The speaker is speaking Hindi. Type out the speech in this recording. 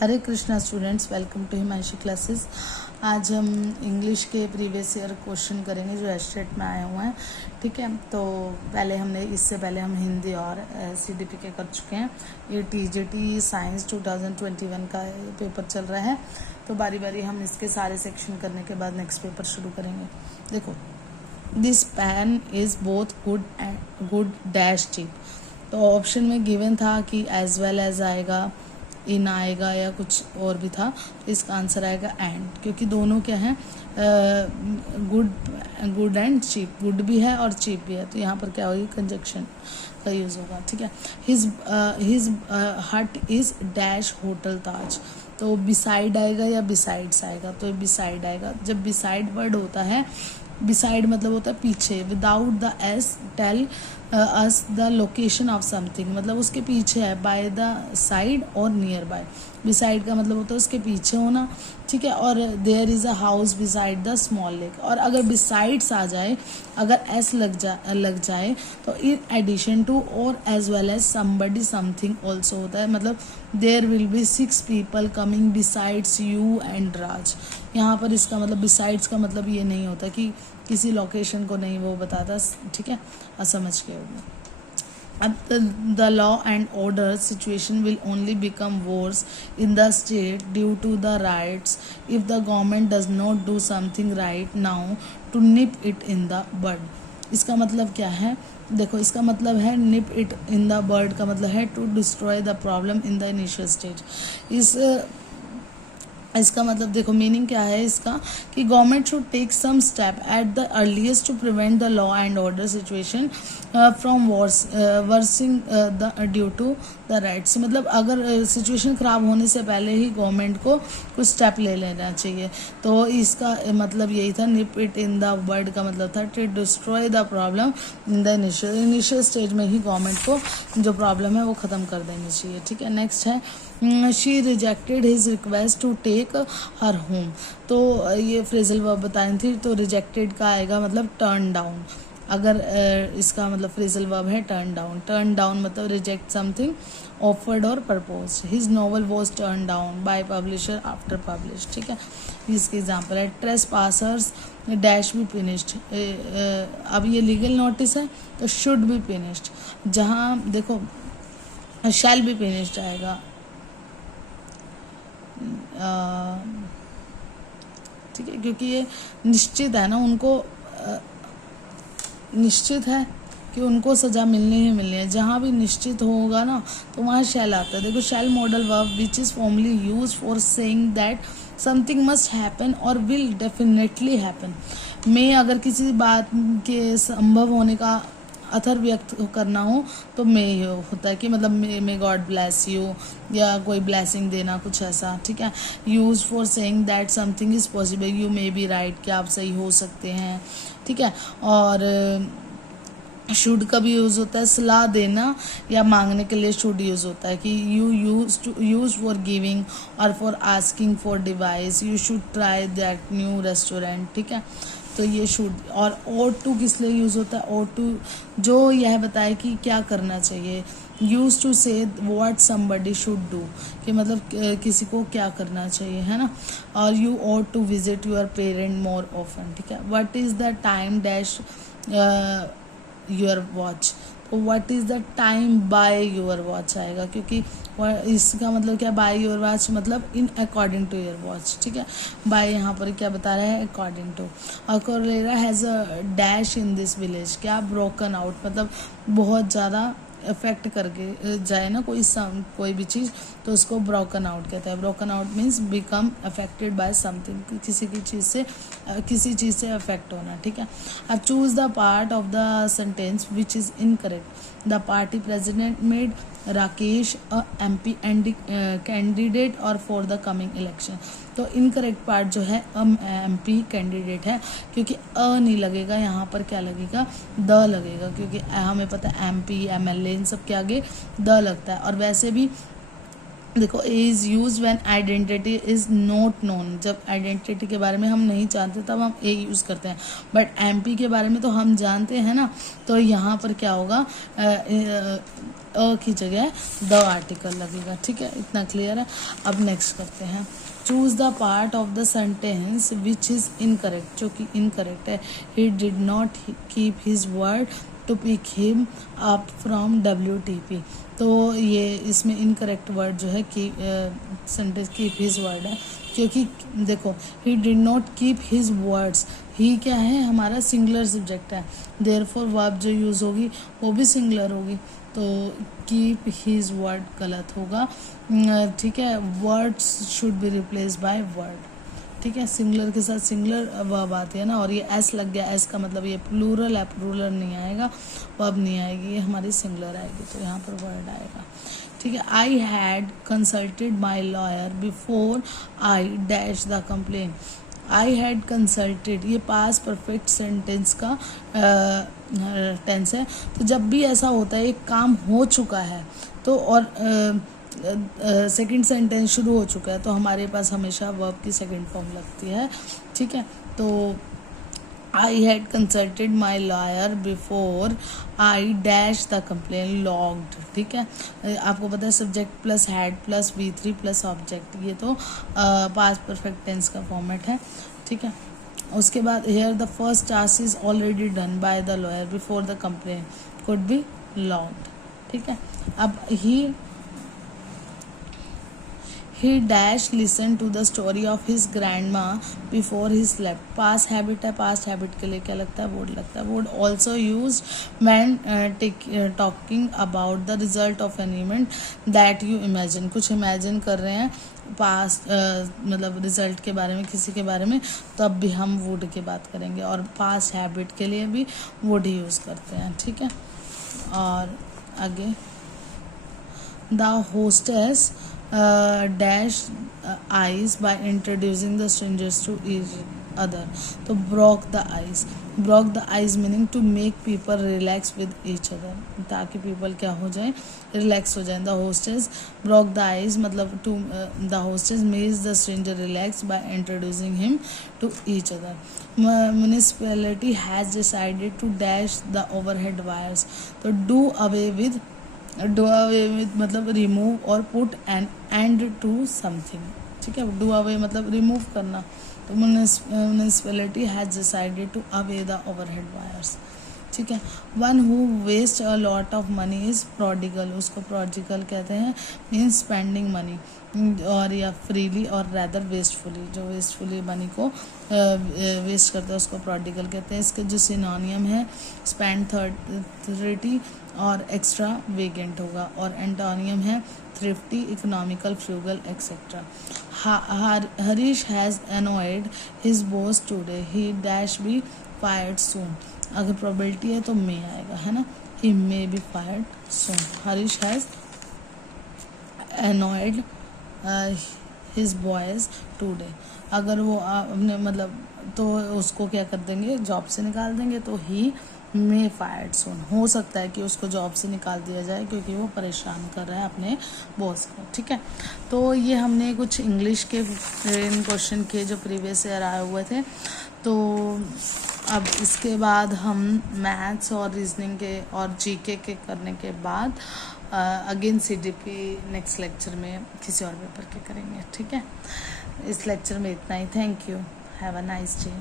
Hare Krishna students, welcome to Himanshi classes. आज हम इंग्लिश के प्रीवियस ईयर क्वेश्चन करेंगे जो एस्टेट में आए हुए हैं। ठीक है, तो पहले हमने इससे पहले हम हिंदी और सीडीपी के कर चुके हैं। ये टीजीटी साइंस 2021 का पेपर चल रहा है, तो बारी बारी हम इसके सारे सेक्शन करने के बाद नेक्स्ट पेपर शुरू करेंगे। देखो, this pen is both good dash cheap. तो ऑप्शन में गिवन था कि एज वेल एज आएगा, इन आएगा या कुछ और भी था। तो इसका आंसर आएगा एंड, क्योंकि दोनों क्या है, गुड एंड चीप। गुड भी है और चीप भी है, तो यहाँ पर क्या होगी, कंजक्शन का यूज़ होगा। ठीक है, हिज हट इज़ डैश होटल ताज। तो बिसाइड आएगा या बिसाइड्स आएगा, तो बिसाइड आएगा। जब बिसाइड वर्ड होता है, बिसाइड मतलब होता है पीछे, without the as tell us the location of something, मतलब उसके पीछे है, बाय द साइड और नियर बाय। बिसाइड का मतलब होता है उसके पीछे होना। ठीक है, और there is a house beside the small lake. और अगर बिसाइड्स आ जाए, अगर एस लग जाए तो इन एडिशन टू और as well as somebody something also होता है। मतलब there will be 6 people coming besides you and Raj. यहाँ पर इसका मतलब बिसाइड्स का मतलब ये नहीं होता कि किसी लोकेशन को नहीं वो बताता। ठीक है, समझ के होगी। अब the law and order situation will only become worse in the state due to the riots if the government does not do something right now to nip it in the bud। इसका मतलब क्या है, देखो इसका मतलब है nip it in the bud का मतलब है to destroy the problem in the initial stage। इसका मतलब देखो मीनिंग क्या है इसका, कि government should take some step at the earliest to prevent the law and order situation from worsening due to the riots. मतलब अगर सिचुएशन ख़राब होने से पहले ही गवर्नमेंट को कुछ स्टेप ले लेना चाहिए। तो इसका मतलब यही था, निप इट इन द बड का मतलब था to destroy the problem in the initial stage में ही गवर्नमेंट को जो प्रॉब्लम है वो ख़त्म कर देनी चाहिए। ठीक है, नेक्स्ट है she rejected his request to take her home. तो ये फ्रेजल वर्ब बताई थी, तो रिजेक्टेड का आएगा मतलब टर्न डाउन। अगर इसका मतलब फ्रेजल वर्ब है टर्न डाउन। टर्न डाउन मतलब रिजेक्ट समथिंग ऑफर्ड और propose. His novel was turn down by publisher after publish. ठीक है, इसके एग्जाम्पल है trace passers dash be finished. अब ये लीगल नोटिस है तो शुड बी फिनिश्ड। जहाँ देखो शैल बी फिनिश्ड आएगा। ठीक है, क्योंकि ये निश्चित है ना, उनको निश्चित है कि उनको सज़ा मिलनी ही मिलनी है। जहाँ भी निश्चित होगा ना तो वहाँ शैल आता है। देखो shall modal verb which is formally used for saying that something must happen और विल डेफिनेटली हैपन। में अगर किसी बात के संभव होने का अथर व्यक्त करना हो तो मे होता है कि मतलब मे गॉड ब्लेस यू, या कोई ब्लेसिंग देना, कुछ ऐसा। ठीक है, use for saying that something is possible, you may be right, कि आप सही हो सकते हैं। ठीक है, और शुड का भी यूज़ होता है सलाह देना या मांगने के लिए शुड यूज़ होता है, कि यू यूज फॉर गिविंग और for asking for device, you should try that new restaurant. ठीक है, तो ये शुड। और ought to किस लिए यूज़ होता है, ought to जो यह बताए कि क्या करना चाहिए। यूज टू से व्हाट समबडी शुड डू, कि मतलब किसी को क्या करना चाहिए, है ना। और you ought to visit your parent more often. ठीक है, what is the time dash your watch. तो what is the time by your watch आएगा, क्योंकि इसका मतलब क्या, बाय योर वॉच मतलब इन अकॉर्डिंग टू योर वॉच। ठीक है, बाय यहाँ पर क्या बता रहा है, according to. Akolera has a dash in this village, क्या ब्रोकन आउट मतलब बहुत ज़्यादा अफेक्ट करके जाए ना कोई भी चीज़, तो उसको ब्रोकन आउट कहते हैं। Broken out means become affected by something, किसी चीज़ से अफेक्ट होना। ठीक है, अब choose the part of the sentence which is incorrect. The party president made Rakesh a MP candidate और फॉर द कमिंग इलेक्शन। तो इनकरेक्ट पार्ट जो है MP कैंडिडेट है, क्योंकि नहीं लगेगा यहाँ पर, क्या लगेगा, द लगेगा, क्योंकि हमें पता है MP MLA इन सब के आगे द लगता है। और वैसे भी देखो, A is use when identity is not known, जब आइडेंटिटी के बारे में हम नहीं जानते तब हम ए यूज़ करते हैं, बट एमपी के बारे में तो हम जानते हैं ना, तो यहाँ पर क्या होगा, की जगह द आर्टिकल लगेगा। ठीक है, इतना क्लियर है। अब नेक्स्ट करते हैं, choose the part of the sentence which is incorrect, जो कि इनकरेक्ट है। He did not keep his word to pick him up from WTP, तो ये इसमें इनकरेक्ट वर्ड जो है कि सेंटेंस कीप हिज वर्ड है, क्योंकि देखो he did not keep his words, he क्या है, हमारा सिंगुलर सब्जेक्ट है, देयरफॉर वर्ब जो यूज़ होगी वो भी सिंगुलर होगी, तो कीप हिज वर्ड गलत होगा। ठीक है, words should be replace by word. ठीक है, सिंगुलर के साथ सिंगुलर वर्ब आती है ना, और ये एस लग गया, एस का मतलब ये प्लूरल है, प्लूरल नहीं आएगा, वर्ब नहीं आएगी, ये हमारी सिंगुलर आएगी, तो यहाँ पर वर्ड आएगा। ठीक है, आई had consulted my lawyer before I dash the complain. I had consulted, ये पास परफेक्ट सेंटेंस का टेंस है, तो जब भी ऐसा होता है एक काम हो चुका है तो और सेकंड सेंटेंस शुरू हो चुका है, तो हमारे पास हमेशा वर्ब की सेकंड फॉर्म लगती है। ठीक है, तो I had consulted my lawyer before I dash the complain lodged. ठीक है, आपको पता है subject plus had plus V3 plus object, ये तो पास्ट परफेक्ट टेंस का फॉर्मेट है। ठीक है, उसके बाद here the first task is already done by the lawyer before the complain could be lodged. ठीक है, अब he dash listen to the story of his grandma before he slept। past habit है, past habit के लिए क्या लगता है, would लगता है। would also used when talking about the result of an event that you imagine, कुछ imagine कर रहे हैं पास्ट मतलब रिजल्ट के बारे में, किसी के बारे में, तो अब भी हम would की बात करेंगे, और पास्ट हैबिट के लिए भी would ही यूज़ करते हैं। ठीक है, और आगे the hostess dash ice by introducing the strangers to each other, तो broke the ice, broke the ice meaning to make people relax with each other, ताकि people क्या हो जाए, relax हो जाए। the hostess broke the ice मतलब to the hostess makes the stranger relax by introducing him to each other। municipality has decided to dash the overhead wires, तो do away with मतलब रिमूव और put an end to something. ठीक है, डू अवे मतलब रिमूव करना, तो municipality has decided to away the overhead wires. ठीक है, one who waste a lot of money is prodigal, उसको प्रोडिगल कहते हैं, मीन्स स्पेंडिंग मनी, और या फ्रीली और रैदर वेस्टफुली, जो वेस्टफुली मनी को वेस्ट करता है उसको प्रोडिगल कहते हैं। इसके जो सिनोनियम है स्पेंड 30 और एक्स्ट्रा वेगेंट होगा, और एंटोनियम है thrifty, economical, frugal etcetera. Harish has annoyed his boss today, he dash be fired soon, अगर प्रोबेबिलिटी है तो मे आएगा, है ना, he may be fired soon. Harish has annoyed his boys today, अगर वो अपने मतलब तो उसको क्या कर देंगे, जॉब से निकाल देंगे, तो ही मे फायर्ड सून, हो सकता है कि उसको जॉब से निकाल दिया जाए क्योंकि वो परेशान कर रहा है अपने बॉस को। ठीक है, तो ये हमने कुछ इंग्लिश के इन क्वेश्चन के जो प्रीवियस ईयर आए हुए थे, तो अब इसके बाद हम मैथ्स और रीजनिंग के और जीके के करने के बाद अगेन CDP नेक्स्ट लेक्चर में किसी और पेपर के करेंगे। ठीक है, इस लेक्चर में इतना ही। Thank you, have a nice day.